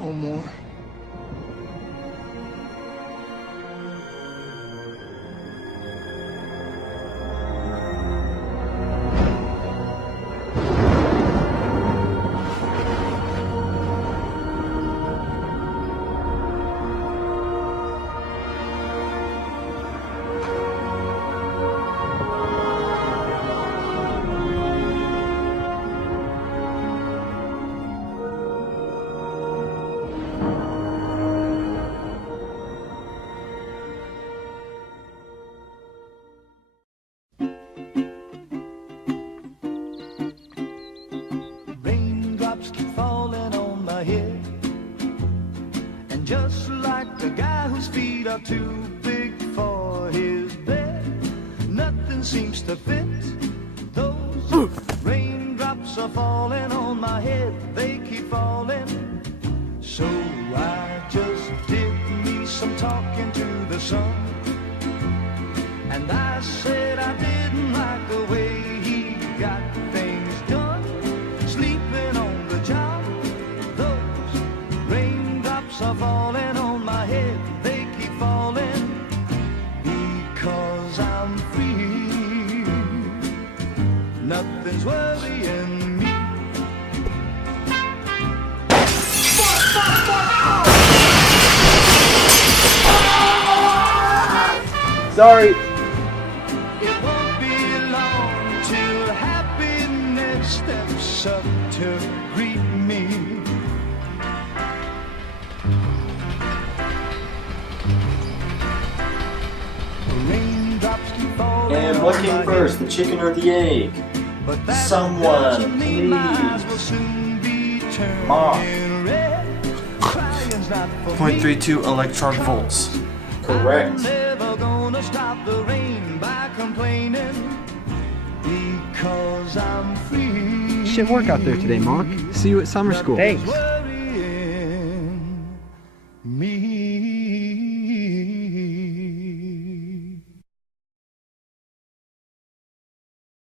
no more. Raindrops keep falling on my head, and just like the guy whose feet are too big for his bed, nothing seems to fit. Those raindrops are falling on my head, they keep falling. So I just did me some talking to the sun, and I said I didn't like the way he got things done, sleeping on the job. Those raindrops are falling on my head, they keep falling because I'm free. Nothing's worrying me. Sorry. It won't be long till happiness steps up to greet me. Raindrops keep falling And what on came my first, head, the chicken or the egg? but that Someone, doesn't mean my eyes will please. soon be Mark. turning red. Crying's not for me. 0.32 electron volts. Correct. I'm never gonna stop the rain by complaining because I'm free. Shit work out there today, Mark. See you at summer school. Thanks.